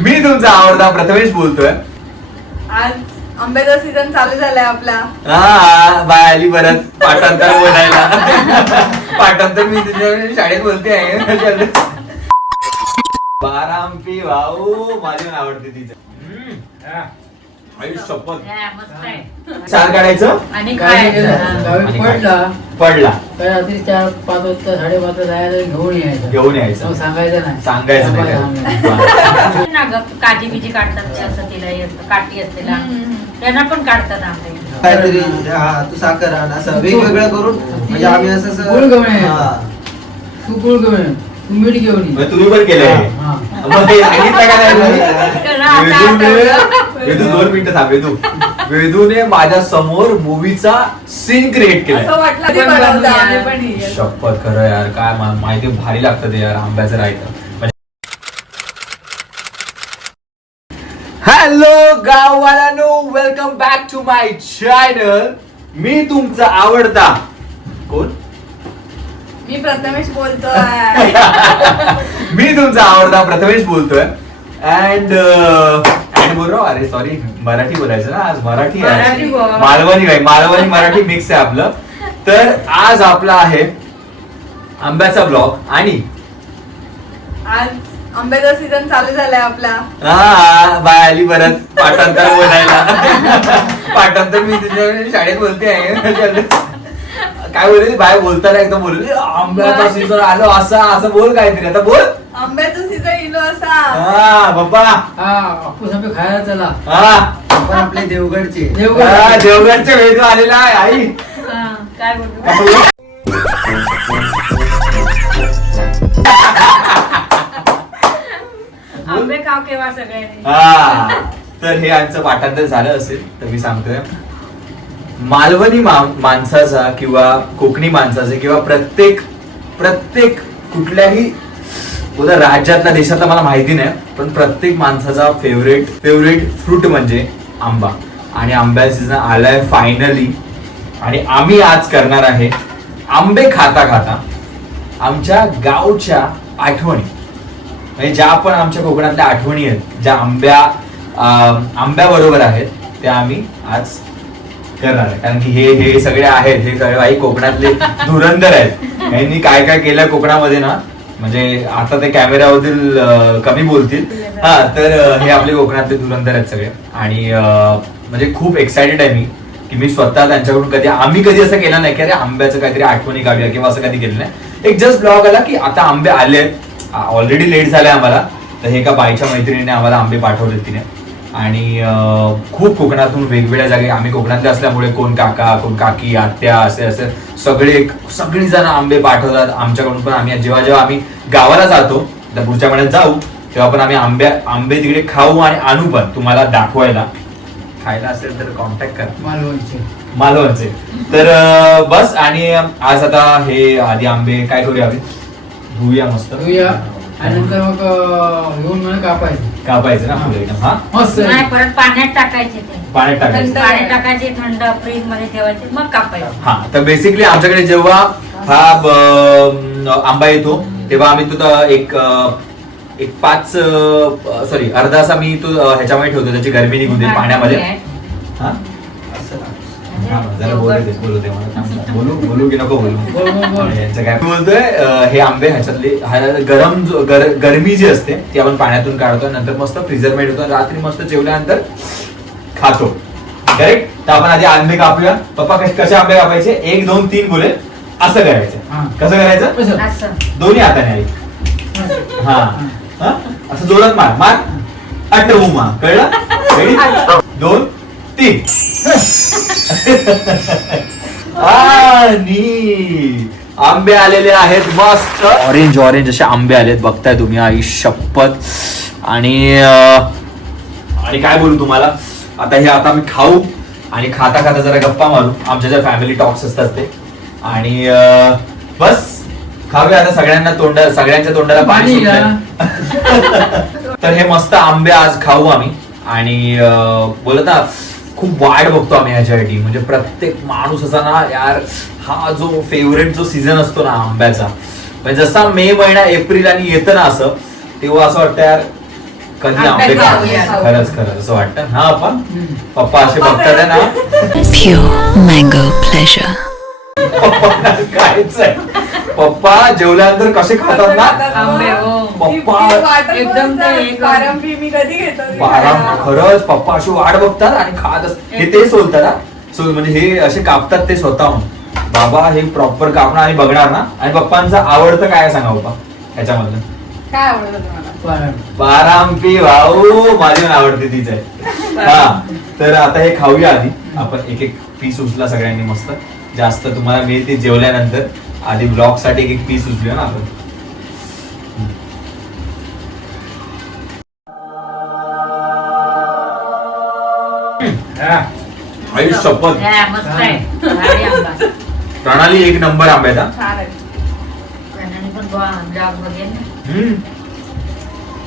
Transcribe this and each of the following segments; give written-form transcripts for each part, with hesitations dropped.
मी तुमचा आवडता प्रथमेश बोलतोय. आज आंब्याचा सीझन चालू झालाय आपला. हा बाय आली परत पाठांतर बोलायला. पाठांतर मी तुझ्या शाळेत बोलते आहे. बारामपी भाऊ माझी आवडते तिचं. शपथ चार काढायचं आणि पडला रात्री 4-5 वाजता 5:30 वाजता जायला घेऊन यायचं सांगायचं नाही सांगायचं नाही. काठी बिजी काढतात ते असं तिला काठी असते त्यांना पण काढतात आंबे. काहीतरी तू साखर आण असं वेगवेगळं करून म्हणजे आम्ही असं गुळ घेऊन ये. तू गुळ घेऊन ये. तू मीठ घेऊन ये. तुम्ही पण केलंय. मग हे सांगितलं का नाही? वेदू 2 मिनिटं थांब. वेदूने माझ्या समोर मूवीचा सीन क्रिएट केला. असं वाटलं ते बनवतं आम्ही पण ही. शपथ खरं यार काय माहिती भारी लागतं ते यार आंब्याचं रायतं. हॅलो गाववाल्यांनो, welcome back to my channel. मी तुमचा आवडता कोण? मी प्रथमेश बोलतोय. मी तुमचा आवडता प्रथमेश बोलतोय. अँड बोल रहा अरे सॉरी मराठी बोलायचं ना आज. मराठी आहे मालवणी मराठी मिक्स आहे आपलं. तर आज आपला आहे आंब्याचा ब्लॉग. आणि आज आंब्याचा सीझन चालू झालाय आपला. हा बाय आली परत पाठांतर बोलायला. पाठांतर मी तुझ्या शाळेत बोलते आहे. काय बोलली बाय बोलताना एकदम बोलली आंब्याचा सीझन आलो असा असं बोल काहीतरी. आता बोल आंब्याचा सीझन येलो असा. हा बाप्पा हापूस आंबे खायला चला. हा आपण आपले देवगडचे देवगडच्या वेळी आलेला आहे आई. काय बोलतो आंबे खाव केव्हा सगळ्यांनी. हा तर हे आमचं पाठांतर झालं असेल तर मी सांगतोय मालवणी माणसाचा किंवा कोकणी माणसाचा किंवा प्रत्येक कुठल्याही राज्यातला देशातला मला माहिती नाही पण प्रत्येक माणसाचा फेवरेट फ्रूट म्हणजे आंबा. आणि आंब्याचा सीझन आलाय फायनली. आणि आम्ही आज करणार आहे आंबे खाता खाता आमच्या गावच्या आठवणी म्हणजे ज्या पण आमच्या कोकणातल्या आठवणी आहेत ज्या आंब्याबरोबर आहेत त्या आम्ही आज करणार आहे. कारण की हे सगळे आहेत हे सगळे काही कोकणातले धुरंधर आहेत. यांनी काय काय केलं कोकणामध्ये ना म्हणजे आता ते कॅमेऱ्यावरील कमी बोलतील. हा तर हे आपले कोकणातले धुरंधर आहेत सगळे. आणि म्हणजे खूप एक्सायटेड आहे मी की मी स्वतः त्यांच्याकडून आम्ही कधी असं केलं नाही की अरे आंब्याचं काहीतरी आठवणी काढूया किंवा असं कधी केलं नाही. एक जस्ट ब्लॉग आला की आता आंबे आले ऑलरेडी लेट झाले आम्हाला. तर हे एका बाईच्या मैत्रिणीने आम्हाला आंबे पाठवले तिने. आणि खूप कोकणातून वेगवेगळ्या जागी आम्ही कोकणातले असल्यामुळे कोण काका कोण काकी आत्या असे सगळी जण आंबे पाठवतात आमच्याकडून. पण आम्ही जेव्हा आम्ही गावाला जातो तर पुढच्या महिन्यात जाऊ तेव्हा पण आम्ही आंबे तिकडे खाऊ आणि आणू पण तुम्हाला दाखवायला. खायला असेल तर कॉन्टॅक्ट करा मालवणचे. तर बस. आणि आज आता हे आधी आंबे काय करूया आम्ही धुऊया मस्त. आणि नंतर मग घेऊन मला कापायचं ना पुढे एकदम. हा मस्त नाही परत पाण्यात टाकायचे ते. पाण्यात टाकायचे थंड फ्रीज मध्ये ठेवायचे मग कापायचे. हा तर बेसिकली आमच्याकडे जेव्हा हा आंबा येतो तेव्हा आम्ही तो एक अर्धा असा मी तो ह्याच्यामध्ये ठेवतो त्याची गरमी निघून दे पाण्यामध्ये. हा जरा बोलू की नको बोलू यांचं काय बोलतोय. हे आंबे ह्याच्यातले गरमी जी असते ती आपण पाण्यातून काढतो नंतर मस्त फ्रीजर मध्ये ठेवतो रात्री मस्त जेवल्यानंतर खातो. करेक्ट. तर आपण आधी आंबे कापूया. पप्पा कसे आंबे कापायचे 1 2 3 बोले असं करायचं. कसं करायचं दोन्ही हाताने आई. हा असं जोरात मार अट्टू मार. कळलं 2 3. आणि आंबे आलेले आहेत मस्त ऑरेंज असे आंबे आलेत बघताय तुम्ही आई शपथ. आणि काय बोलू तुम्हाला आता हे आता आम्ही खाऊ आणि खाता खाता जरा गप्पा मारू आमच्या ज्या फॅमिली टॉक्स असतात ते. आणि बस खाऊया आता सगळ्यांच्या तोंडाला पाणी. तर हे मस्त आंबे आज खाऊ आम्ही. आणि बोलता खूप वाट बघतो आम्ही ह्याच्यासाठी. म्हणजे प्रत्येक माणूस असा ना यार हा जो फेवरेट जो सीझन असतो ना आंब्याचा म्हणजे जसा मे महिना एप्रिल आणि येतं ना असं तेव्हा असं वाटतं यार कधी आंबे आंबे खाऊया. खाऊ. खरंच खरंच असं वाटतं ना आपण पप्पा असे बघतात आहे ना Pure mango pleasure. पप्पा कायच आहे पप्पा जेवल्यानंतर कसे खातात ना आंबे हो पप्पा एकदम ते एक- पारंबी मी कधी घेतो ते बारा खायला. खरंच पप्पा अशी वाट बघतात आणि खात हे ते सोलतात हा. म्हणजे हे असे कापतात ते स्वतःहून बाबा हे प्रॉपर कापणार आणि बघणार ना आणि पप्पांचं आवडतं काय सांगा पप्पा याच्यामधलं काय आवडलं तुम्हाला बारामपी भाऊ माझी पण आवडते तीच आहे हा तर आता हे खाऊया आधी आपण एक एक पीस उचला सगळ्यांनी मस्त जास्त तुम्हाला मिळते जेवल्यानंतर आधी ब्लॉग साठी एक एक पीस उचलूया ना आपण आई शपथ हा, मस्त आहे भारी आंबा. प्रणाली एक नंबर आंब्याचा छान आहे त्याने पण जॉब बघेल ना.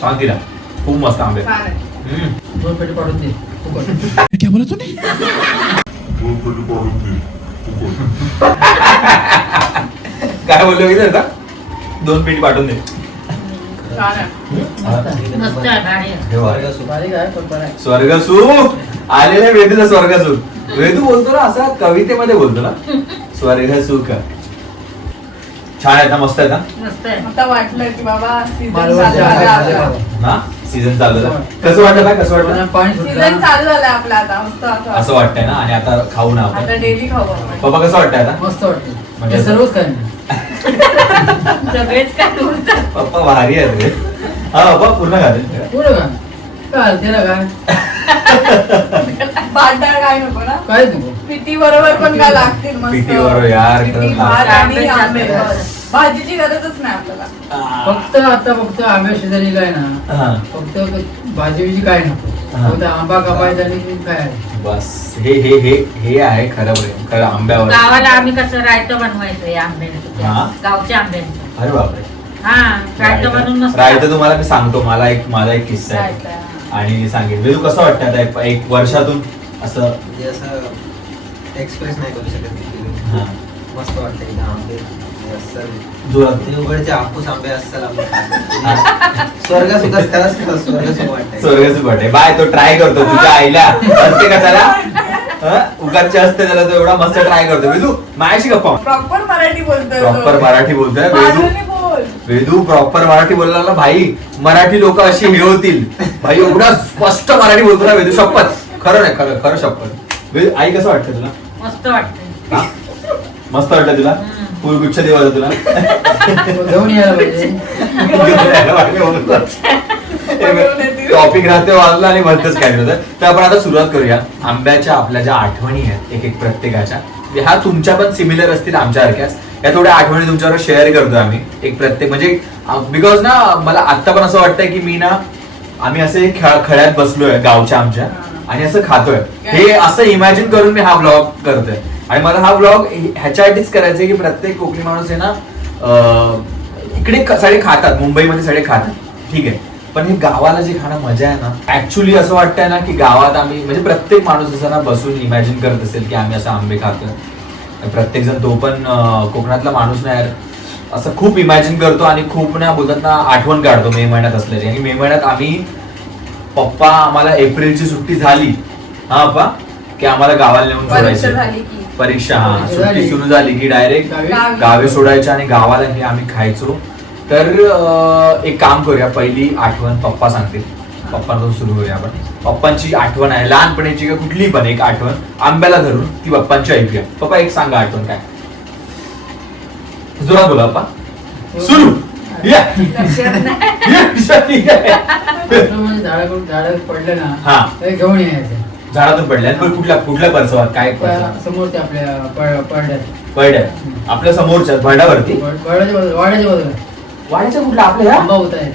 छान दिला खूप मस्त आंबे छान आहे 2 पेटी पाडून दे काय बोललो की आता 2 पेटी पाठवून दे छान आहे मस्त आहे भारी आहे. हे वा. बारीक आहे पण बरं आहे. स्वर्गसुख आलेल्या वेदूला स्वर्गसुख वेदू बोलतो ना असा कवितेमध्ये बोलतो ना स्वर्गसुख छान आहे ना मस्त आहे ना मस्त आहे आता वाटलं की बाबा सीझन मालवणच्या चालू झाला आंब्यामध्ये आपला खावा. ना सीझन चालू झाला कसं वाटलं काय कसं वाटलं पाणी सुटलं सीझन चालू झालाय आपला आता मस्त असं वाटतंय ना आणि आता खाऊ ना आता आपण डेली खाऊ आपण पप्पा कसं वाटतंय आता मस्त वाटतं म्हणजे हे सर्वच काय नाही सगळेच काय बोलतात. पप्पा भारी आहे रे हा पप्पा पूर्ण घालेल पुढं का काय त्याला काय भांडार काय नको ना काहीच नको पिठी बरोबर पण काय लागतील मस्त पिठी बरोबर यार, पिठी, खरंच भात आणि आंबे आंबे जास्त. बस. भाजीची गरजच नाही आपल्याला फक्त आंब्या शेजारी काय ना हा. फक्त भाजी बिजी काय नको हा. फक्त आंबा कापायचा आणि काय आहे. बस हे आहे खरं प्रेम खरं आंब्यावर गावाला आम्ही कसं रायतं बनवायचं या हा. आंब्याचं गावच्या आंब्याचं अरे बापरे हा रायतं बनवून मस्त रायतं तुम्हाला मी सांगतो माझा एक किस्सा आहे रायतं. आणि सांगेल वेदू कसं वाटतं आता एक वर्षातून असं म्हणजे असं एक्सप्रेस नाही करू शकत ती feeling. हा. मस्त वाटतं एकदम आंबे म्हणजे अस्सल जोरात देवगडचे हापूस आंबे अस्सल आंबे स्वर्ग सुद्धा त्यालाच स्वर्ग सुख वाटतंय स्वर्गाचं पट आहे बाय तो ट्राय करतो तुझ्या आईला असते का त्याला उगारचे असते त्याला तो एवढा मस्त ट्राय करतो वेदू माझ्याशी गप्पा प्रॉपर मराठी बोलतोय तो. प्रॉपर मराठी बोलतोय वेदू मालवणी बोल वेदू प्रॉपर मराठी बोलला ना भाई मराठी लोक अशी हे होतील भाई एवढा स्पष्ट मराठी बोलतो ना वेदू शपथ खरं नाही खरं खरं शपथ वेदू आई कसं वाटतं तुला मस्त वाटतं हा? मस्त वाटतं तुला गुच्छ देवाचा तुला घेऊन यायला पाहिजे टॉपिक राहते वाजला आणि भलतच काय होतं तर आपण आता सुरुवात करूया आंब्याच्या आपल्या ज्या आठवणी आहेत एक एक प्रत्येकाच्या ह्या तुमच्या पण सिमिलर असतील आमच्यासारख्याच या थोड्या आठवणी तुमच्यावर शेअर करतो आम्ही एक प्रत्येक म्हणजे बिकॉज ना मला आता पण असं वाटतंय की मी ना आम्ही असे खळ्यात बसलोय गावच्या आमच्या आणि असं खातोय हे असं इमॅजिन करून मी हा ब्लॉग करतोय आणि मला हा ब्लॉग ह्याच्यासाठीच करायचा आहे की प्रत्येक कोकणी माणूस आहे ना इकडे सगळे खातात मुंबईमध्ये सगळे खातात ठीक आहे पण हे गावाला जे खाणं मजा आहे ना ऍक्च्युली असं वाटतंय ना की गावात आम्ही म्हणजे प्रत्येक माणूस असं ना बसून इमॅजिन करत असेल की आम्ही असं आंबे खातोय प्रत्येक जण तो पण कोकणातला माणूस नाही असं खूप इमॅजिन करतो आणि खूप ना बोलतात ना आठवण काढतो मे महिन्यात असल्याची आणि मे महिन्यात आम्ही पप्पा आम्हाला एप्रिलची सुट्टी झाली हा पप्पा की आम्हाला गावाला नेऊन परीक्षा सोडायचे झाली की परीक्षा हा सुट्टी झाली. सुरू झाली की डायरेक्ट गावी. गावी सोडायच्या आणि गावाला हे आम्ही खायचो तर एक काम करूया पहिली आठवण पप्पा सांगतील पप्पांपासून सुरू करूया आपण पप्पांची आठवण आहे लहानपणीची का कुठली पण एक आठवण आंब्याला धरून ती पप्पांची ऐकूया पप्पा एक सांगा आठवण काय जोरात बोला पप्पा सुरू या लक्षात नाही. या, ठीक आहे. म्हणजे झाडाकडून पडलं ना हा. ते घेऊन यायचं झाडातून पडल्या पण कुठल्या परसवात काय परसवात? समोर ते आपल्या पडल्यात पडल्या आपल्या समोरच्या भांडावरती वाड्याच्या बाजूला वाड्याच्या कुठल्या आपल्या आंबा होत आहे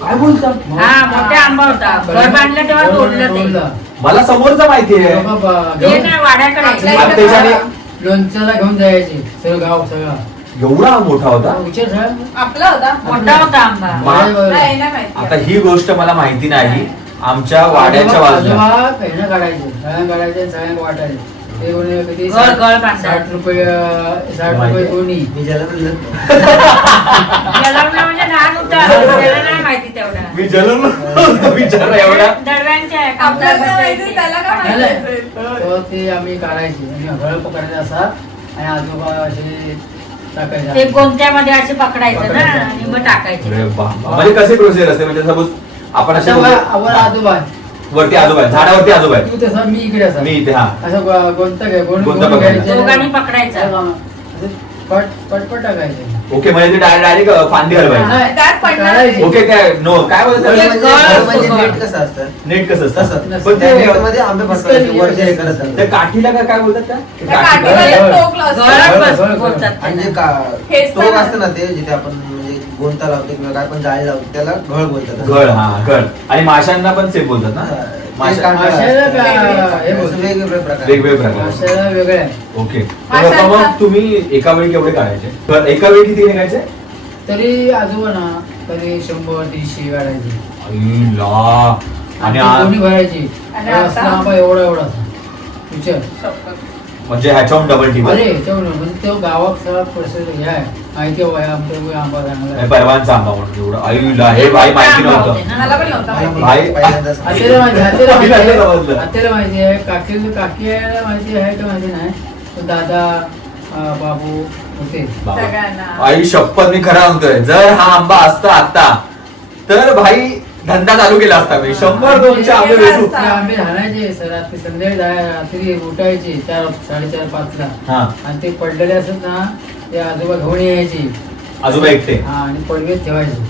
काय बोलता हा मोठा आंबा होता घर बांधलं तेव्हा तोडलं ते मला समोरचं माहितीये ते नाही वाड्याकडे आपल्या आणि त्याच्याने लोणच्याला घेऊन जायचे सगळं गाव सगळा एवढा मोठा होता विचार झाला आपला होता मोठा होता आंबा नाही नाही माहिती आता ही गोष्ट मला माहिती नाही आमच्या वाड्याच्या बाजूला काढायचे सगळ्या काढायचे सगळ्यांना वाटायचे ते कोणी किती गळ बांधायचं. 60 रुपये कोणी. मी ज्याला म्हणलं जलमला म्हणजे लहान होता त्याला नाही माहिती तेवढा. मी जन्म विचार एवढा दडव्यांचे आहे, आपल्याला कामदार माहिती बसायचे. त्याला काय नाही, माहिती नाही. असेल? तो ते आम्ही काढायची आणि हळ पकडायचा असा आणि आजोबा असे टाकायचे. ते गोंत्यामध्ये असे पकडायचं ना आणि मग टाकायचे. अरे बाबा. म्हणजे कसे प्रोसेस असते म्हणजे सपोज आपण असे आवर आजोबा वरती आजोबा आहेत, झाडावरती आजोबा आहेत. तू तसा मी इकडे असा मी इथे हा असं कोणतं घ्या कोणतं पकडायचं? दोघांनी पकडायचं. पटपट टाकायचे. ओके म्हणजे ते डायरेक्ट फांदी हलवायची. नाही, त्यात पडणार काढायची. नाही. ओके काय नो काय बोलतात गळ त्याला? म्हणजे गळ नेट कसं असतं नेट कसं असतं तसं पण त्या ते नेटमध्ये आंबे फसवायचे वरचे हे करत त्या असतात. काठीला काय बोलतात त्या? त्या काठी- काठीला गळ. टोकलं असतं. गळ गळ. बोलतात आणि जे त्याला. हेच टोक तर असतं ना ते जिथे आपण म्हणजे गोंता लावतो किंवा काय पण जाळी लावतो त्याला घळ बोलतात. गळ हा गळ. आणि माशांना पण सेफ बोलतात ना माशा माशाला हे बोलतो. वेगवेगळे प्रकार वेगवेगळे प्रकार माशाला वेगळं आहे. ओके तर माशांचा- बाबा, मग तुम्ही एका वेळी केवढे काढायचे तर एका वेळी किती निघायचे? तरी आजोबा ना कधी 100-150 काढायची. ला. आणि आणि कोणी भरायची आणि आता? असला आंबा एवढा विचार. म्हणजे ह्याच्याहून डबल टिबल अरे तेवढं म्हणजे तो गावात सगळा प्रोसेस हे आहे माहिती आहे आमच्या आंबा चांगला आहे. परवानचा आंबा म्हणून एवढं आईला हे बाई माहिती नव्हतं. मला पण नव्हतं माहिती. भाई- पहिल्यांदाच आत्याला माहिती आत्याला माहिती आहे. समजलं. आत्याला माहिती आहे काकीला माहिती आहे का माहिती नाही पण दादा बाबू होते. बाबा. सगळ्यांना. आई शपथ मी खरा म्हणतोय जर हा आंबा असता आता तर भाई धंदा चालू केला असता मी 100-200 आंबे वेचू. ते आंबे घालायचे रात्री संध्याकाळी रात्री उठायचे 4-4:30-5 ला हा आणि ते पडलेले असत ना ते आजोबा घेऊन यायचे आजोबा एकटे हा आणि पडवेत ठेवायचे.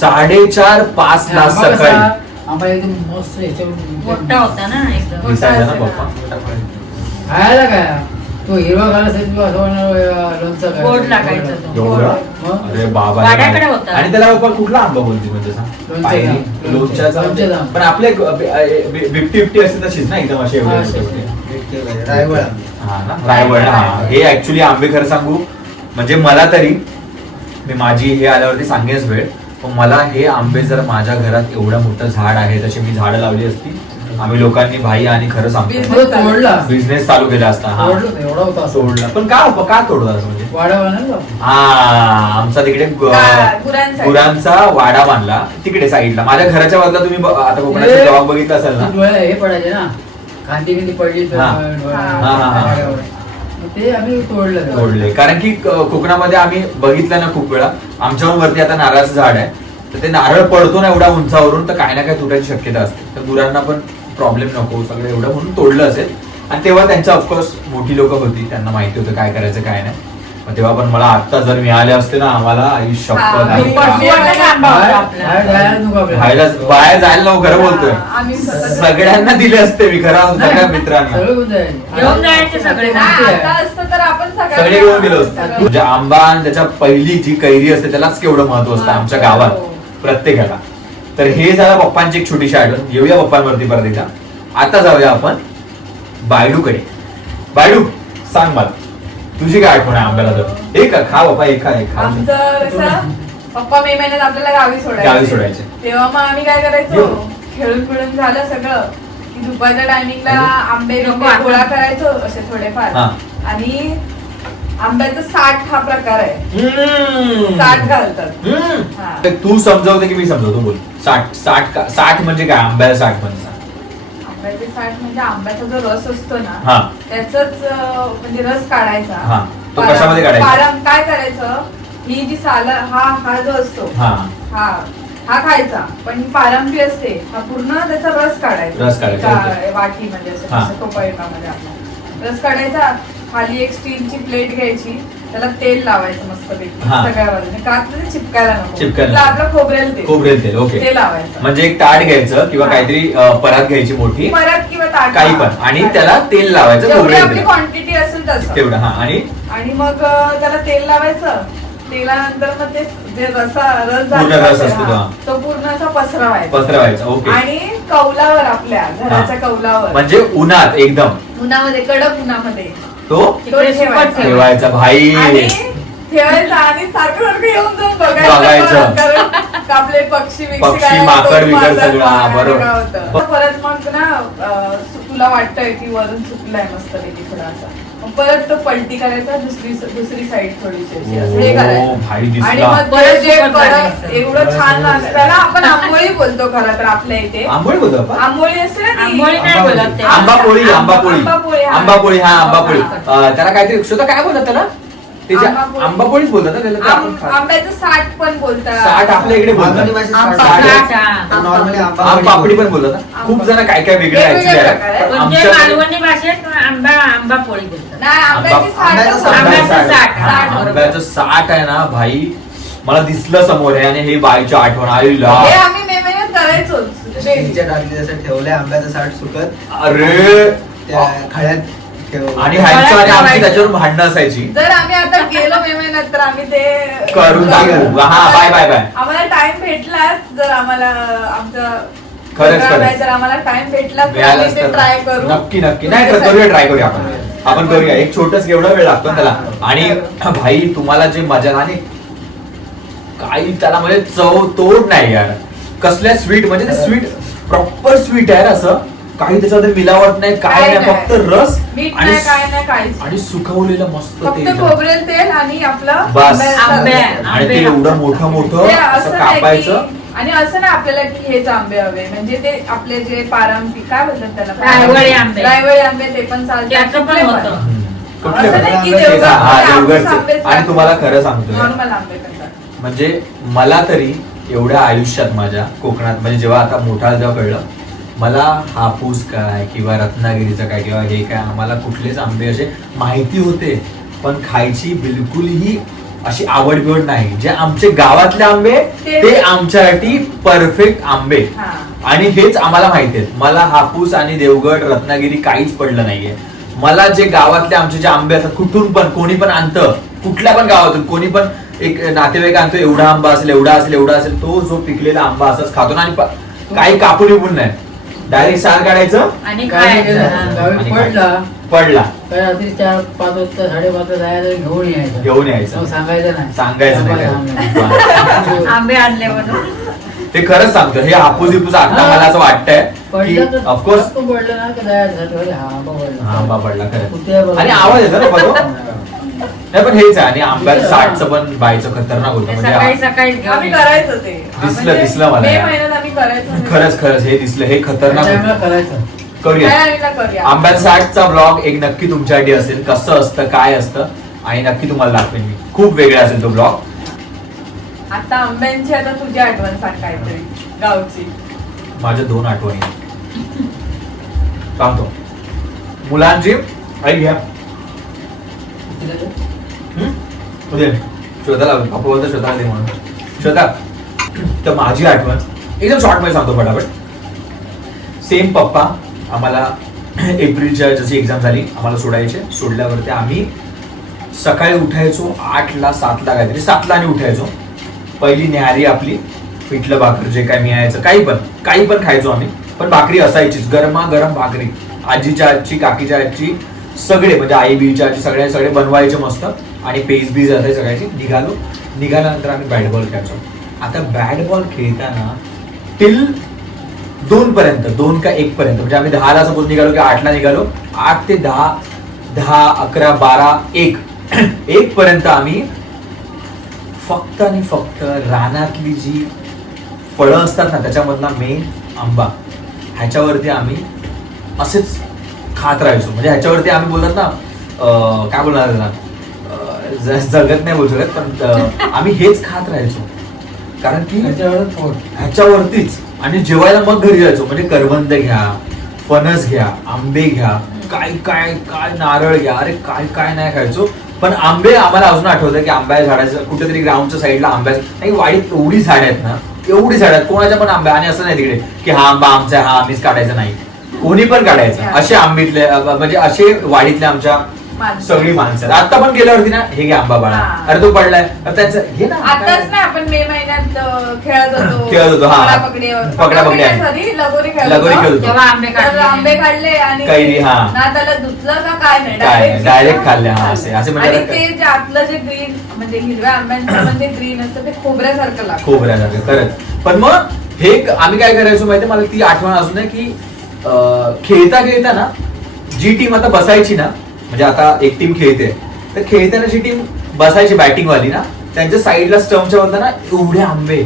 4:30-5 ला आंबा कसा? सकाळी आंबा एकदम मस्त याच्यावर मोठा होता ना एकदम. दिसायचा ना असेल पप्पा. खायला काय तो हिरवा घाला असेल असं वाटणार लोणचं काय गोड लागायचं तो. एवढं? मग? अरे बाबा वाड्याकडे होता. आणि त्याला बाबा कुठला आंबा बोलते म्हणजे लोणच्याचा. पायरी? लोणच्याचा लोणच्याचा. पण आपले बिफ्टी असते तशीच ना एकदम असे एवढे हा, मोठे असे. मोठे. रायवळ हा ना रायवळ ना हा. हे ऍक्च्युली आंबे खरं सांगू म्हणजे मला तरी मी माझी हे आल्यावरती सांगेनच वेळ पण मला हे आंबे जर माझ्या घरात एवढं मोठं झाड आहे तशी मी झाडं लावली असती आम्ही लोकांनी भाई आणि खरं सांगतो तो तोडला बिझनेस चालू केला असता हा तोडलं एवढा होता असं. सोडला पण का तोडला असं म्हणजे वाडा बांधला का? हा आमचा तिकडे गुरांसाठी. गुरांचा वाडा बांधला तिकडे साईडला माझ्या घराच्या बाजूला तुम्ही आता कोकणाचे हे- ब्लॉग बघितला असेल ना डोळे हे पडायचे ना खांदी बिंदी पडली तर हा. डोळ्यावर. मग ते आम्ही तोडलं तोडले कारण की कोकणामध्ये आम्ही बघितलं ना खूप वेळा आमच्याहून वरती आता नारळाचं झाड आहे तर ते नारळ पडतो ना एवढ्या उंचावरून तर काही ना काही तुटायची शक्यता असते तर गुरांना पण प्रॉब्लेम नको सगळं एवढं म्हणून तोडलं असेल आणि तेव्हा त्यांचं ऑफकोर्स मोठी लोक होती त्यांना माहिती होतं काय करायचं काय नाही मग तेव्हा पण मला आता जर मिळाले असते ना आम्हाला आई शपथ हा, आई मी का- पण- आंबा होता आपला. बाहेर नको आपल्याला. बाहेर जायला नको खरं बोलतोय हा, आम्ही स्वतः- सगळ्यांना दिले असते मी खरा सगळ्या मित्रांना सगळं घेऊन जायचे. घेऊन जायचे सगळे. नाही, आता असतं तर आपण सगळे घेऊन गेलो असतो सगळं- म्हणजे आंबा आणि त्याच्या पहिली जी कैरी असते त्यालाच केवढं महत्व असतं आमच्या गावात प्रत्येकाला तर हे झालं पप्पांची एक छोटीशी आठवण येऊया पप्पांवरती परत एकदा आता जाऊया आपण बायडूकडे बायडू सांग मला तुझी काय आठवण आहे आंब्याला तर एक खा बाबा एक खा आमचं कसं पप्पा मे महिन्यात आपल्याला गावी गावी सोडायचे. तेव्हा मग आम्ही काय करायचो येऊ. खेळून खेळून झालं सगळं की दुपारच्या टायमिंगला आंबे नको बिंबे आता. गोळा करायचो असे थोडेफार हा. आणि आंब्याचं 60 हा प्रकार आहे हम्म. 60 घालतात हम्म. हा. ते तू समजावते की मी समजावतो बोल 60 म्हणजे काय आंब्याला 60 म्हणजे सांग. आंब्याचे 60 म्हणजे आंब्याचा जो रस असतो ना हा त्याच म्हणजे रस काढायचा हा. तो कशामध्ये काढायचा? काय करायचं ही जी साल हा जो असतो हा हा खायचा पण ही पारंबी असते हा पूर्ण त्याचा रस काढायचा रस काढायचा, एका वाटीमध्ये असं हा. जसं टोपाईमध्ये आपला रस काढायचा खाली एक स्टीलची प्लेट घ्यायची त्याला तेल लावायचं मस्तपैकी हा. सगळ्या बाजूने का तर ते चिपकायला नको चिपकायला त्याला आपलं खोबरेल तेल खोबरेल तेल ओके ते लावायचं म्हणजे एक ताट घ्यायचं किंवा हा. काहीतरी परात घ्यायची मोठी परत किंवा ताट काही पण आणि त्याला तेल लावायचं जेवढी खोबरेल आपली तेल क्वांटिटी असेल तसं तेवढं हा आणि आणि मग त्याला तेल लावायचं तेलानंतर मग ते जे रस पूर्ण झालेला रस असेल, असतो तो, हा, हा. तो पूर्ण असा पसरवायचा पसरवायचं ओके आणि कौलावर आपल्या घराच्या कौलावर म्हणजे उन्हात एकदम उन्हामध्ये कडक उन्हामध्ये तो तिकडे सुकट ठेवायचा भाई आणि ठेवायचा आणि सारखं सारखं येऊन जाऊन बघायचं. परत, कारण आपले पक्षी बिक्षी पक्षी, काय माकड तो बिकड मारतात, सगळं, हा, मारतात, बरोबर. काय होतं. परत मग ना तुला वाटतंय की वरून सुकलाय मस्त पैकी थोडा असा, मग परत तो पलटी करायचा, दुसरी साईड थोडीशी अशी असं हे ओ, करायचं. भाई दिसला. आणि मग ते परत जे सुकत परत घालायचं. एवढं छान लागतं त्याला आपण आंबोळी बोलतो खरं तर आपल्या इथे. आंबोळी बोलतो आपण? आंबोळी असते ना ती. आंबोळी नाही बोलत ते. आंबापोळी आंबापोळी, आंबापोळी हा. आंबापोळी हा आंबापोळी हा. त्याला काहीतरी श्रोता काय बोलतात त्याला आंबापोळी. आंबापोळीच बोलतात ना त्याला ते आपण खातो. आंब्याचं साठ पण बोलतात. साठ आपल्या इकडे मालवणी बोलतात. भाषेत आंबा साठ. साठ, हा. नॉर्मली आम पापडी पण बोलतात ना. खूप जण काय काय वेगळे वेगवेगळे actually प्रकार आहे. आहेत. पण म्हणजे आमच्याकडे- मालवणी भाषेत आंबा पोळी बोलतात. नाही आंब्याची साठ आंब्याचं असं. साठ. आंब्याचं साठ, हा, साठ बरोबर. आंब्याचं साठ आहे ना भाई, मला दिसलं समोर हे आणि हे बाईची आठवण आईला. हे आम्ही मे महिन्यात करायचोच. स्टीलच्या टाकीत जसं ठेवलंय आंब्याचं साठ सुकत अरे त्या खळ्यात ठेव. आणि ह्यांचं आणि आमची त्याच्यावर भांडणं असायची. जर आम्ही आता गेलो मे महिन्यात तर आम्ही ते करून दाखवू. हा बाय बाय बाय. आम्हाला टाइम भेटलाच, जर आम्हाला आमचा खरंच, program आहे, खरंच. जर आम्हाला टाइम भेटला तर मिळालं आम्ही ते असतं. ट्राय करू. नक्की नक्की नाही तर करूया, ट्राय करूया आपण करूया. एक छोटस एवढा वेळ लागतो ना त्याला. आणि भाई तुम्हाला जे मजा आणि काही त्याला म्हणजे चव तोड नाही यार. कसल्या स्वीट म्हणजे ते स्वीट प्रॉपर स्वीट आहे असं, काही त्याच्यामध्ये मिलावट नाही काय काय नाही, नाही. फक्त रस मीठ आणि नाही काय नाही काहीच आणि सुकवलेलं मस्त फक्त तेल. खोबरेल तेल आणि आपलं बस. आंब्याचं. आणि ते एवढं मोठं मोठं ते असं असं नाही कापायचं. की- आणि असं नाही आपल्याला की हेच आंबे हवे, म्हणजे ते आपले जे पारंपरिक काय बोलतात त्याला, रायवळी आंबे. रायवळी आंबे ते पण चालतात. त्याचं पण कुठले होतं. कुठले असं पण? नाही की आंबे देवगड- हा, देवगडचे. आंबेच आणि तुम्हाला खरं सांगतोय, नॉर्मल आंबे पण चालतात. म्हणजे मला तरी एवढ्या आयुष्यात माझ्या कोकणात म्हणजे जेव्हा आता मोठा जेव्हा कळलं, मला हापूस काय किंवा रत्नागिरीचं काय किंवा हे काय आम्हाला कुठलेच आंबे असे माहिती होते, पण खायची बिलकुलही अशी आवड बिवड नाही. जे आमचे गावातले आंबे ते आमच्यासाठी परफेक्ट आंबे, हा. आणि हेच आम्हाला माहिती आहेत. मला हापूस आणि देवगड रत्नागिरी काहीच पडलं नाहीये. मला जे गावातले आमचे जे आंबे असतात, कुठून पण कोणी पण आणतं, कुठल्या पण गावातून कोणी पण एक नातेवाईक आणतो, एवढा आंबा असेल एवढा असेल एवढा असेल, तो जो पिकलेला आंबा असाच खातो ना. आणि काही कापून विपून नाही, डायरेक्ट साल काढायचं आणि गावी खायचं गेला, हा. गावी आणि पडला पडला काय रात्री 4-5 वाजता 5:30 जायचं, घेऊन यायचं. घेऊन यायचं. मग सांगायचं नाही. सांगायचं नाही आंबा काय. आंबे आणले म्हणून. ते खरंच सांगतो, हे हापूस बिपूस आता मला असं वाटतंय की पडलं तर ऑफकोर्स टपकन पडलं ना की जायचं. अरे हा आंबा पडला. हा आंबा पडला कुठे आहे खरं. बघा. आणि आवाज येतो ना बघतो. नाही पण हेच आहे. आणि आंब्याचं साठचं पण बायचं खतरनाक होतं ते म्हणजे सकाळी सकाळी घेऊन आम्ही यायचं. करायचो ते. दिसलं मला मे यार. महिन्यात आम्ही करायचो. खरंच खरंच हे दिसलं, हे खतरनाक त्यावेळेला होतं. करायचं. करूया. करूया. आंब्याचं साठचा ब्लॉग एक नक्की तुमच्यासाठी असेल, कसं असतं काय असतं, आणि नक्की तुम्हाला दाखवेन मी. खूप वेगळा असेल तो ब्लॉग. आता आंब्यांची, आता तुझी आठवण सांग काहीतरी गावची. माझ्या 2 आठवणी सांगतो. मुलांची आई घ्या श्वेताला पप्पा बोलतो श्वेताला दे म्हणून. श्वेता, तर माझी आठवण एकदम शॉर्ट मध्ये सांगतो फटाफट. सेम पप्पा आम्हाला एप्रिलच्या जशी एक्झाम झाली आम्हाला सोडायचे. सोडल्यावरती आम्ही सकाळी उठायचो 8ला 7ला काहीतरी 7ला आणि उठायचो. पहिली न्याहारी आपली पिठलं भाकर जे काय मिळायचं काही पण खायचो आम्ही. पण भाकरी असायचीच, गरमागरम भाकरी. आजीच्या आजची, काकीच्या आजची, सगळे म्हणजे आई बीच्या आजी सगळे बनवायचे मस्त. आणि पेज बीज असायची सगळ्याची. निघाल्यानंतर आम्ही बॅट बॉल खेळायचो. आता बॅट बॉल खेळताना टिल 2 पर्यंत, 2 का 1 पर्यंत, म्हणजे आम्ही 10ला सपोज निघालो की 8ला निघालो, 8 ते 10, 11, 12, 1 पर्यंत आम्ही फक्त आणि फक्त रानातली जी फळं असतात ना त्याच्यामधला मेन आंबा, ह्याच्यावरती आम्ही असेच खात राहायचो. म्हणजे ह्याच्यावरती आम्ही बोलतात ना काय बोलणार ना, जगत नाही बोलू शकत, पण आम्ही हेच खात राहायचो. कारण की त्याच्यावरच पोट. ह्याच्यावरतीच. आणि जेवायला मग घरी जायचो. म्हणजे करवंद घ्या, फणस घ्या, आंबे घ्या, काय काय काय नारळ घ्या, अरे काय काय नाही खायचो. पण आंबे आम्हाला अजून आठवतं की आंब्या झाडाचं कुठेतरी ग्राउंडच्या साईडला आंब्याचं नाही, वाडीत एवढी झाड आहेत ना, एवढी झाड आहेत, कोणाच्या पण आंब्या. आणि असं नाही तिकडे की हा आंबा आमचा आहे, हा आम्हीच काढायचा नाही, कोणी पण काढायचं. असे आंबीतले म्हणजे असे वाडीतले आमच्या सगळी माणसं. आता पण गेल्यावरती ना, हे घे आंबा बाळा, अरे तो पडलाय, त्याचं घे ना. आताच नाही, आपण मे महिन्यात खेळत होतो. हा. पकडापकडी पकडापकडी आहे. सॉरी, लगोरी लगोरी खेळत खेळत होतो. होतो. तेव्हा आंबे तर काढले. आंबे काढले आणि कैरी, हा. ना त्याला धुतलं का काय नाही, काय डायरेक्ट खाल्ले. हा असे आणि म्हणजे ते जे आतलं जे ग्रीन म्हणजे हिरव्या आंब्यांचं म्हणजे ग्रीन असतं ते खोबऱ्यासारखं लागतं. खोबऱ्यासारखं खरंच. पण मग हे आम्ही काय करायचो माहितीये, मला ती आठवण अजून आहे की खेळता खेळता ना जी टीम आता बसायची ना, म्हणजे आता एक टीम खेळते तर खेळताना जी टीम बसायची बॅटिंग वाली ना, त्यांच्या साईडला स्टंपच्या वरती ना एवढे आंबे,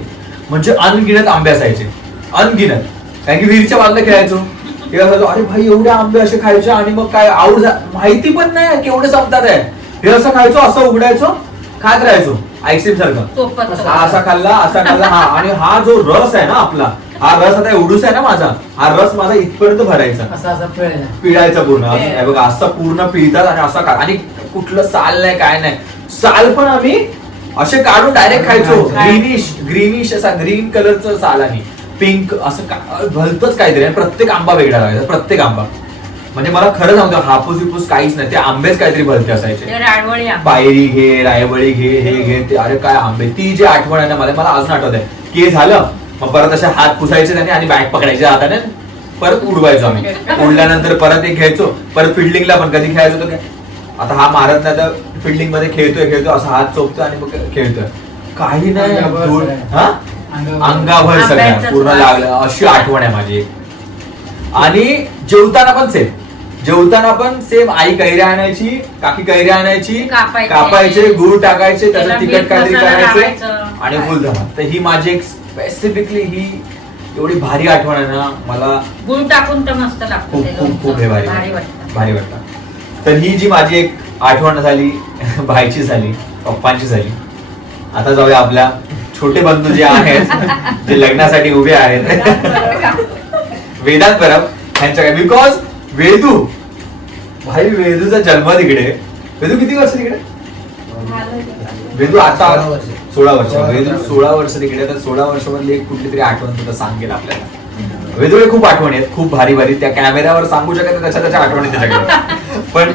म्हणजे अनगिनत आंबे असायचे, अनगिनत. कारण की विहीरच्या बाजूला खेळायचो, अरे भाई एवढे आंबे असे खायचे आणि मग काय आऊट माहिती पण नाही केवढे संपतात आहे. हे असं खायचो, असं उघडायचो, खात राहायचो आईस्क्रीम सारखं. चोपत हा असा खाल्ला, असा खाल्ला. हा आणि हा जो रस आहे ना आपला, हा रस आता एवढूच आहे ना माझा, हा रस माझा इथपर्यंत भरायचा, असा असा पिळायला. पिळायचा पूर्ण. असं आहे बघा, असं पूर्ण पिळतात आणि असा आणि कुठलं साल नाही काय नाही, साल पण आम्ही असे काढून डायरेक्ट खायचो. ग्रीनिश असा ग्रीन कलरचं साल आणि पिंक असं भलतच काहीतरी. आणि प्रत्येक आंबा वेगळा लागायचा, प्रत्येक आंबा. म्हणजे मला खरं सांगतो हापूस विपूस काहीच नाही, ते आंबेच काहीतरी भलते असायचे. राळवळी आंबे. पायरी घे, रायवळी घे, हे घे ते, अरे काय आंबे. ती जी आठवण आहे ना मला अजून आठवत आहे की हे झालं मग परत असे हात पुसायचे त्याने आणि बॅट पकडायचे हाताने, परत उडवायचो आम्ही. उडल्यानंतर परत एक घ्यायचो, परत फिल्डिंगला पण कधी खेळायचो तर आता हा मारत नाही तर फिल्डिंग मध्ये खेळतोय असा हात चोपतोय आणि मग खेळतोय. काही नाही, हा अंगाभर सगळ्या पूर्ण लागलं. अशी आठवण आहे माझी. आणि जेवताना पण सेम आई कैऱ्या आणायची, काकी कैऱ्या आणायची, कापायचे, गुळ टाकायचे, त्याचं तिखट काहीतरी करायचे आणि फुल झाला. तर ही माझी एक स्पेसिफिकली ही एवढी भारी आठवण आहे ना, मला गुळ टाकून तर मस्त लागतं. खूप खूप खूप हे भारी वाटतं. भारी वाटतं. तर ही जी माझी एक आठवण झाली भाईची झाली, पप्पांची झाली. आता जाऊया आपल्या छोटे बंधू जे आहेत, जे लग्नासाठी उभे आहेत, वेदांत परब यांच्याकडे. बिकॉज वेदूचा जन्म तिकडे. वेदू किती वर्ष तिकडे? वेदू आता 16 वर्ष. वेदू 16 वर्ष तिकडे. तर 16 वर्षामधली एक कुठली तरी आठवण तुला सांगेल आपल्याला. वेदूला खूप आठवणी आहेत, खूप भारी भारी. त्या कॅमेऱ्यावर सांगू शकत त्याच्या आठवणी त्याच्याकडे. पण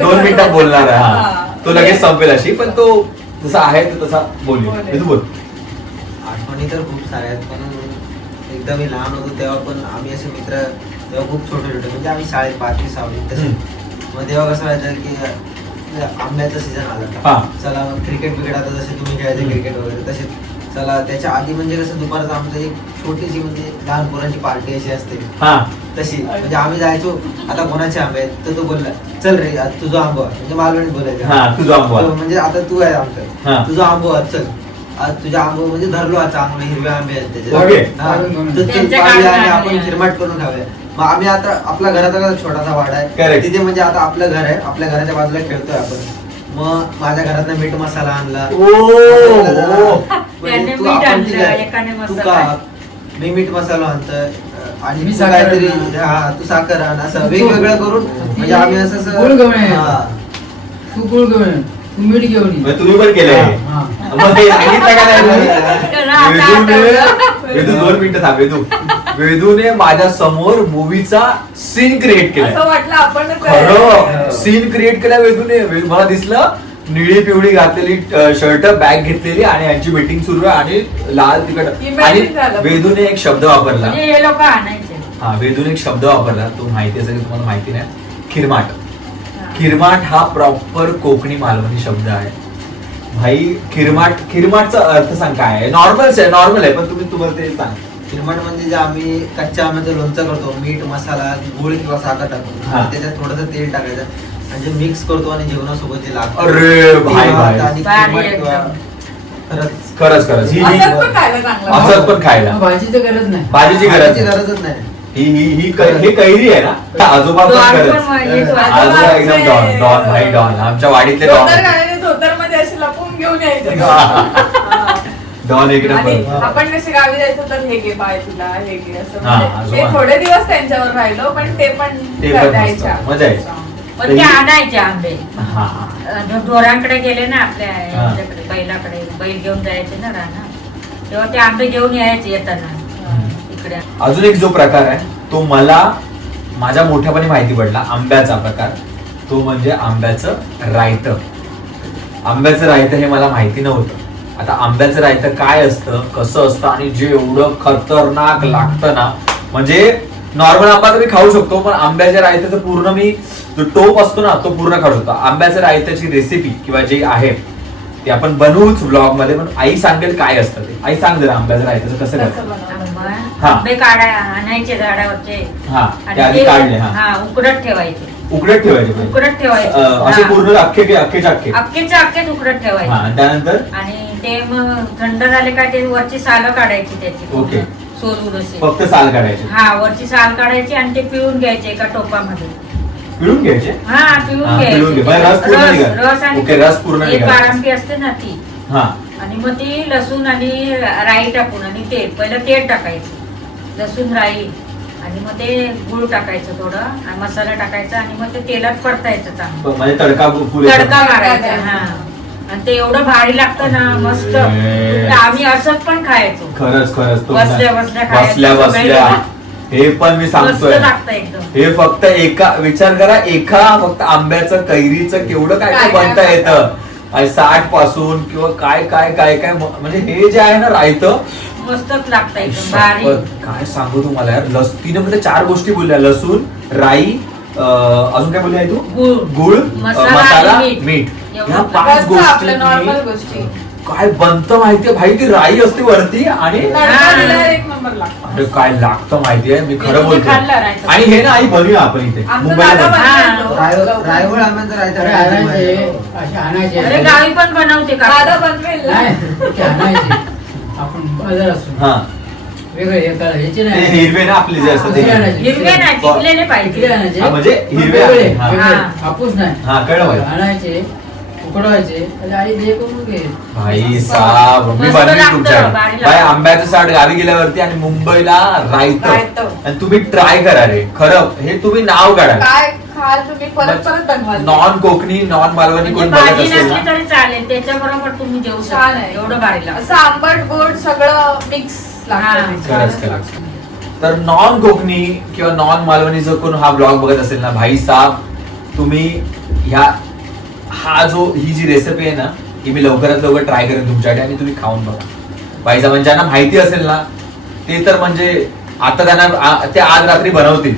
2 मिनिटात बोलणार आहे. हा तो लगेच संपेल अशी, पण तो जसा आहे तो तसा बोलू. वेदू बोल. आठवणी तर खूप साऱ्या आहेत, पण एकदा मी लहान होतो तेव्हा पण आम्ही असे मित्र, तेव्हा खूप छोटे म्हणजे आम्ही शाळेत 5वी 6वी तसे. मग तेव्हा कसं व्हायचं की आंब्याचा सीझन आला हा. चला क्रिकेट आता जसे तुम्ही खेळायचे क्रिकेट वगैरे तसे चला. त्याच्या आधी म्हणजे कसं दुपारचं आमचं एक छोटीशी म्हणजे लहान पोरांची पार्टी अशी असते तशी. म्हणजे आम्ही जायचो, आता कोणाचे आंबे आहेत तर तो बोलला चल रे आज तुझा आंबा, म्हणजे मालवणीत बोलायचं तुझा आंबा, म्हणजे आता तू आहे आमचं, तुझा आंबा चल आज तुझ्या आंबा म्हणजे धरलो आज चांगले हिरवे आंबे आहेत त्याचे, आणि आपण हिरमाट करून खाऊया. मग आम्ही आता आपल्या घराचा छोटासा वाडा आहे तिथे, म्हणजे आता आपलं घर आहे, आपल्या घराच्या बाजूला खेळतोय आपण. मग माझ्या घरात मीठ मसाला आणला, मी मीठ मसाला आणतोय आणि तू काहीतरी तू साखर आण, असं वेगवेगळं करून म्हणजे आम्ही असं गुळ घेऊन तू गुळ घेऊन तू मीठ घेऊन तुम्ही पण केलंय. वेदू 2 मिनिटं थांब. वेदूने माझ्या समोर मूवीचा सीन क्रिएट केला. असं वाटलं आपण खरं सीन क्रिएट केला वेदूने. मला दिसलं निळी पिवळी घातलेली शर्ट, बॅग घेतलेली आणि यांची मीटिंग सुरू आहे आणि लाल तिखट. आणि वेदूने एक शब्द वापरला. हे लोक आणायचे. हा, वेदूने एक शब्द वापरला, तो माहिती असेल तुम्हाला माहिती नाही, खिरमाट. खिरमाट हा प्रॉपर कोकणी मालवणी शब्द आहे भाई. खिरमाटचा अर्थ सांग काय आहे? नॉर्मल आहे पण तुम्हाला ते सांग. खिरमाट म्हणजे जे आम्ही कच्च्या आंब्याचं लोणचं करतो, मीठ मसाला गुळ किंवा साखर टाकतो, त्याच्यात थोडंसं तेल टाकायचं आणि जे मिक्स करतो आणि जेवणासोबत जे लागतं. अरे भाई खरंच असं पण खायला भाजीची गरज नाही, भाजीची गरजच नाही. ही कैरी आहे ना. आजोबा पण आजोबा एकदम डॉन भाई, डॉन आमच्या वाडीतले धोतर मध्ये असे लपून घेऊन यायचे. डॉन एकदम. आपण कसे गावी जायचो तर हे घे बाय तुला, हे घे असं. ते थोडे दिवस त्यांच्यावर राहिलो, पण ते पण द्यायच्या, मजा यायची. पण ते आणायचे आंबे. ढोरांकडे गेले ना आपल्या बैलाकडे, बैल घेऊन जायचे ना राहणार, तेव्हा ते आंबे घेऊन यायचे येताना इकडे. अजून एक जो प्रकार आहे तो मला माझ्या मोठ्यापणी माहिती पडला, आंब्याचा प्रकार, तो म्हणजे आंब्याचं रायतं. आंब्याचं रायतं हे मला माहिती नव्हतं. आता आंब्याचं रायतं काय असतं, कसं असतं आणि जे एवढं खतरनाक लागतं ना, म्हणजे नॉर्मल आंबा तर मी खाऊ शकतो, पण आंब्याच्या रायत्याचं पूर्ण मी जो टोप असतो ना तो पूर्ण खाऊ शकतो. आंब्याच्या रायत्याची रेसिपी किंवा जे आहे ते आपण बनवूच ब्लॉग मध्ये, पण आई सांगेल काय असतं ते. आई सांग जरा आंब्याचं रायत्याचं कसं करतात. हा. आंबे आणायचे झाडावरचे हा ते आधी आणि काढले हा हा उकडत ठेवायचे. उकडत ठेवायचे पहिले. उकडत ठेवायचे. असे हा. पूर्ण अख्खेचे अख्खे अख्खेच्या अख्खेच उकडत हा ठेवायचे. आणि त्यानंतर आणि ते मग थंड झाले का ते वरची सालं काढायची त्याची. ओके. सोलून असे. फक्त साल काढायचे हा वरची साल काढायची आणि ते पिळून घ्यायचे एका टोपामध्ये. पिळून घ्यायचे हा पिळून हा, पिळून घे. म्हणजे रस पूर्ण घ्यायचे. निघाला. रस आणि ओके, रस पूर्ण एक निघाला. बारामटी असते ना ती. हा आणि मग ती लसूण आणि राई टाकून आणि तेल पहिलं तेल टाकायचं लसूण राई आणि मग ते गुळ टाकायचं थोडं आणि मसाला टाकायचा आणि मग ते तेलात परतायचं चांगलं. म्हणजे तडका पुरे तडका मारायचा हा आणि ते एवढं भारी लागतं ना मस्त. आम्ही असंच पण खायचो. खरंच तो बसल्या बसल्या खायचं. बसल्या हे पण मी मस्त सांगतोय लागतं एकदम. हे फक्त एका विचार करा एका फक्त आंब्याचं कैरीचं केवढं काय काय काय बनता येतं आणि 60 पासून किंवा काय म्हणजे हे जे आहे ना रायतं मस्तच लागतं एकदम भारी. काय सांगू तुम्हाला यार तिने म्हणजे 4 गोष्टी बोलल्या लसूण राई अजून काय बोलली आहे तू गुळ मसाला आणि मीठ एवढं. ह्या 5 रोजचं आपलं नॉर्मल गोष्टी गोष्टी काय बनतं माहितीये भाई ती राई असते वरती आणि तडका दिल्यावर एक नंबर लागतो. अरे काय लागतं माहितीये मी खरं तुम्ही बोलतो खाल्लं रायतं. आणि हे ना आई बनवूया आपण इथे आमचं मुंबईला दादा बनवू. बनवायचो. रायवळ आंब्याचं अरे रायता आणायचे असे आणायचे अरे गावी पण बनवते का दादा बनवेल ना. नाही ते आणायचे आपण बाजार असतो हा वेगळे ह्याचे ते नाही हिरवे ना आपले जे असतात ते दुसरे आणायचे. हिरवे नाही पिकलेले इकडे पाहिजे. आणायचे हा, म्हणजे हिरवे वेगळे, आहे. हा. वेगळे. हा. हापूस नाही हा कळलं मला आणायचे उकडवायचे आणि आई जे करून घे भाई साहेब मी मस्त बनवी लागतं, तुमच्या भारी भाई लागतं. आंब्याचं साठ गावी गेल्यावरती आणि मुंबईला रायतं रायतं. आणि तुम्ही ट्राय करा रे खरं हे तुम्ही नाव काढा काय खाल तुम्ही परत बनवाल. नॉन कोकणी नॉन मालवणी कोण म्हणजे बघत भाजी असेल नसली ना तरी चालेल त्याच्याबरोबर तुम्ही जेवू छान शकता आहे. एवढं भारी लागतं. असं आंबट गोड सगळं मिक्स हा. खरंच खरंच तर नॉन कोकणी किंवा नॉन मालवणी जर कोण हा ब्लॉग बघत असेल ना भाई साहेब तुम्ही ही जी रेसिपी आहे ना ही मी लवकरात लवकर ट्राय करेन तुमच्याकडे आणि तुम्ही खाऊन बघा भाई साहेब ज्यांना माहिती असेल ना ते तर म्हणजे आता त्यांना ते आज रात्री बनवतील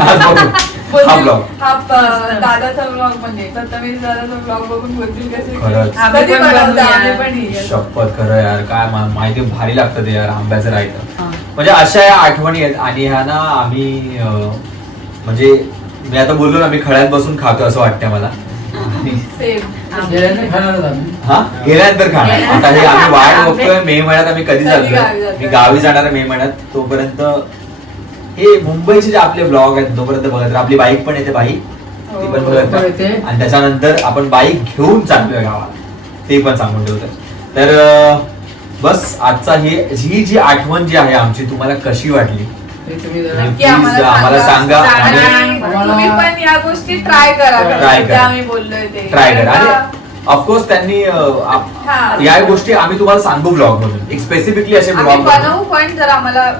आज बघू हा ब्लॉग दादाचा ब्लॉग म्हणजे प्रथमेश दादाचा ब्लॉग बघून बोलतील कसे खरंच. आम्ही कधी पण बनवता बनवूया. आम्ही पण ही. शपथ खरं यार काय माहिती भारी लागतं ते यार आंब्याचं रायतं हा. म्हणजे अशा या आठवणी आहेत आणि ह्या ना आम्ही म्हणजे मी आता बोललो ना मी खळ्यात बसून खातो असं वाटतं मला सेम गेल्याने खाणारच आम्ही हा गेल्यानंतर खाणार आता हे आम्ही वाट बघतोय मे महिन्यात आम्ही कधी कधी गावी जातोय जातोय. मी गावी जाणार आहे मे महिन्यात तोपर्यंत हे मुंबईचे जे आपले ब्लॉग आहेत तोपर्यंत बघत राहा. आपली बाईक पण येते बाईक ती पण बघत पण राहा. येते. आणि त्याच्यानंतर आपण बाईक घेऊन चाललोय गावाला ते पण सांगून ठेवतोय तर बस आजचा ही जी आठवण जी आहे आमची तुम्हाला कशी वाटली ते तुम्ही जरा नक्की Please आम्हाला सांगा आणि आणि तुम्ही पण या गोष्टी ट्राय करा Try करा. आम्ही बोललोय ते ट्राय करा आणि ऑफकोर्स त्यांनी या गोष्टी आम्ही तुम्हाला सांगू ब्लॉग मधून एक स्पेसिफिकली असे आम्ही ब्लॉग बनवू पण जर आम्हाला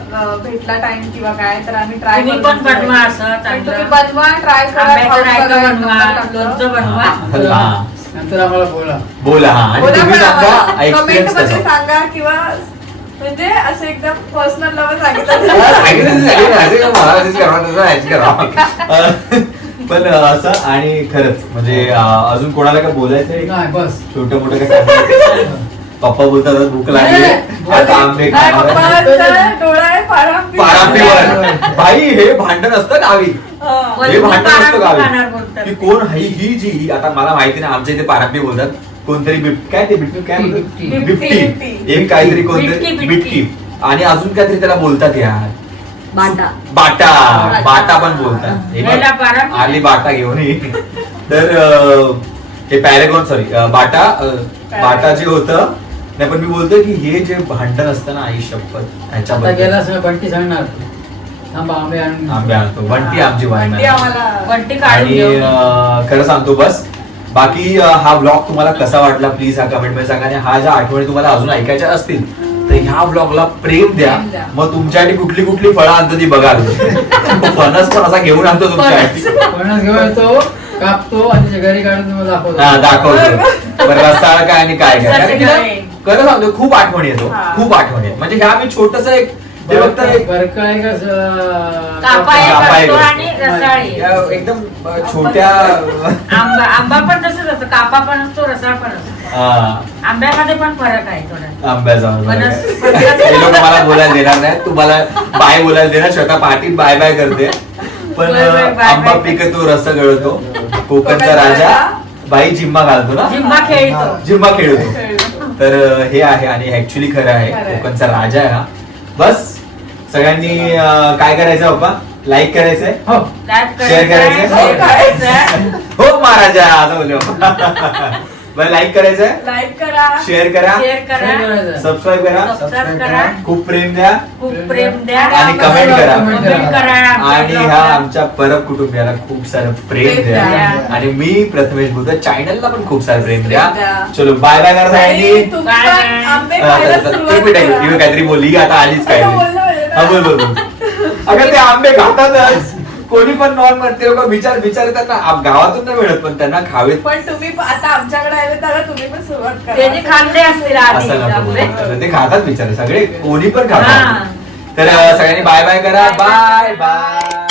भेटला टाइम किंवा काय तर आम्ही ट्राय तुम्ही पण बनवा असं चांगलं. तुम्ही बनवा ट्राय करा आंब्याचं खाऊन रायतं बघा, बनवा, नंबर टाका. लोणचं बनवा. हा नंतर आम्हाला बोला बोला हा आणि बोला तुम्ही पण सांगा आम्हाला. कमेंट एक्सपिरियन्स मध्ये कसा सांगा किंवा म्हणजे असं एकदम पर्सनल लेवल पण असं आणि खरंच म्हणजे अजून कोणाला काय बोलायचंय नाही बस छोटं मोठं काय सांगायचं? पप्पा बोलतात भूक लागली आता आंबे खाणार डोळा आहे पारांबी. पारांबीवर भाई हे भांडण असतं गावी हा. हे भांडण असतं खाणार गावी बोलतात. की कोण ही जी आता मला माहिती नाही आमच्या इथे पारांबी बोलतात कोणतरी काय ते बिबटी काय बोलतात? बिबटी. बिबटी एक काहीतरी कोणतरी बिटकी. बिटकी आणि अजून काहीतरी त्याला बोलतात यार बाटा. बाटा बाटा पण बोलतात हे बघ, याला पारांबी. आली बाटा घेऊन ये. तर हे पॅरेगॉन सॉरी बाटा जे होतं नाही पण मी बोलतोय की हे जे भांडण असतं ना आई शपथ आता ह्याच्याबद्दल गेला सगळं बंटी सांगणार थांबा आंबे आणून आंबे आणतो बंटी आमची वाईन बंटी आम्हाला बंटी काढून आणि घेऊन ये. खरं सांगतो बस बाकी हा ब्लॉग तुम्हाला कसा वाटला प्लीज हा कमेंट मध्ये सांगा आणि हा ज्या आठवणी तुम्हाला अजून ऐकायच्या असतील तर ह्या ब्लॉगला प्रेम द्या प्रेम द्या. मग तुमच्यासाठी कुठली कुठली फळं आणतो ती बघा फणस पण असा घेऊन आणतो तुमच्यासाठी फणस घेऊन येतो कापतो आणि त्याच्या घरी काढून तुम्हाला हा दाखवतो दाखवतो बरं रस्ता काय आणि काय काय कारण की ना, काय. खरं सांगतो खूप आठवणी येतो हा. खूप आठवणी आहेत म्हणजे ह्या मी छोटस एक ते फक्त एक बरकळ आहे का कापा एक कापा एक असतो असतो. आणि रसाळ एक. या एकदम छोट्या आंबा पण तसंच असतं कापा पण असतो रसाळ पण असतो हा. आंब्यामध्ये पण फरक आहे थोडा. आंब्याचा फणस- हे लोक मला बोलायला देणार नाही, तू मला बाय बोलायला देणार, स्वतः पाठीत बाय बाय करते. पण बाय बाय, बाय आंबा बाय. पिकतो रस गळतो, कोकणचा राजा बाई जिम्मा घालतो ना, जिम्मा खेळतो. जिम्मा खेळतो. तर हे आहे आणि ऍक्च्युली खरं आहे, खरं आहे. कोकणचा राजा आहे हा. बस सगळ्यांनी काय करायचं बाप्पा, लाईक करायचंय, हो त्यात शेअर करायचंय? शेअर करायचं. हो महाराजा असं बोलले बाप्पा. बरं, लाईक करायचंय, लाईक करा, शेअर करा, शेअर करा, सबस्क्राईब करा, सबस्क्राईब करा, खूप प्रेम द्या खूप प्रेम द्या आणि कमेंट करा. कमेंट करा आणि ह्या आमच्या परब कुटुंबियाला खूप सारं प्रेम प्रेम द्या. द्या. आणि मी प्रथमेश भूत चॅनलला पण खूप सारं प्रेम द्या. द्या. चलो बाय बाय करा आणि सगळ्यांनी. तुम्ही Bye पण bye. आंबे खायला सुरुवात एक मिनिट करा. ही काहीतरी बोलली आता आलीच काय असं बोललं पाहिजे ना. हा बोल बोल बोल. अगं ते आंबे खातातच, कोणी पण नॉन म्हणते विचार त्यांना गावातून नाही मिळत, पण त्यांना खावेत. पण तुम्ही आता आमच्याकडे आले तर तुम्ही पण सुरुवात करा. त्याने खाल्ले असतील आधी असं नको आंबे. बोलू. ते खातात बिचारे सगळे, कोणी पण खातात. हा. तर सगळ्यांनी बाय बाय करा. Bye bye.